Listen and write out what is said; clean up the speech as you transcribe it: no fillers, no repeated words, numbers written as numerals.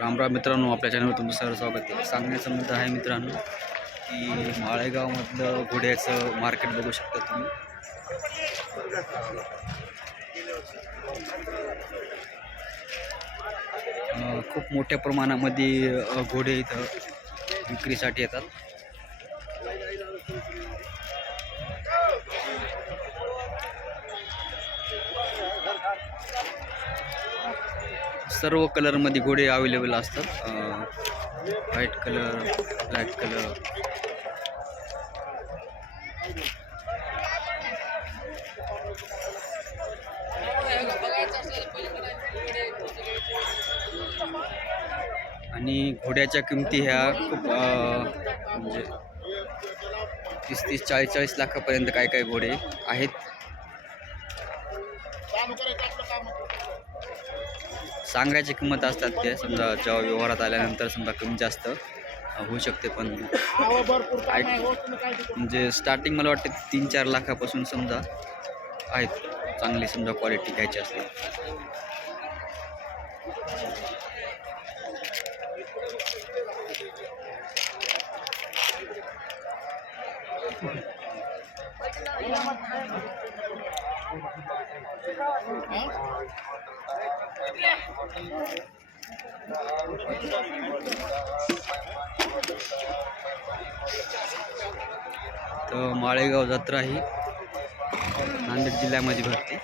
रामराम मित्रांनो, आपल्या चॅनलवर तुमचं सर्व स्वागत आहे. सांगण्याचा मुद्दा आहे मित्रांनो की माळेगावमधलं घोड्याचं मार्केट बघू शकता तुम्ही. खूप मोठ्या प्रमाणामध्ये घोडे इथं विक्रीसाठी येतात. सर्व कलरमध्ये घोडे अवेलेबल असतात. White colour, black colour. आणि घोड्याच्या किमती ह्या खूप म्हणजे 30-40 लाखापर्यंत काय काय घोडे आहेत. सांगायची किंमत असतात ते, समजा जेव्हा व्यवहारात आल्यानंतर समजा कमी जास्त होऊ शकते, पण म्हणजे स्टार्टिंग मला वाटते 3-4 लाखापासून समजा आहेत. चांगली समजा क्वालिटी घ्यायची असते. तर माळेगाव जत्रा ही नांदेड जिल्ह्यामध्ये भरते.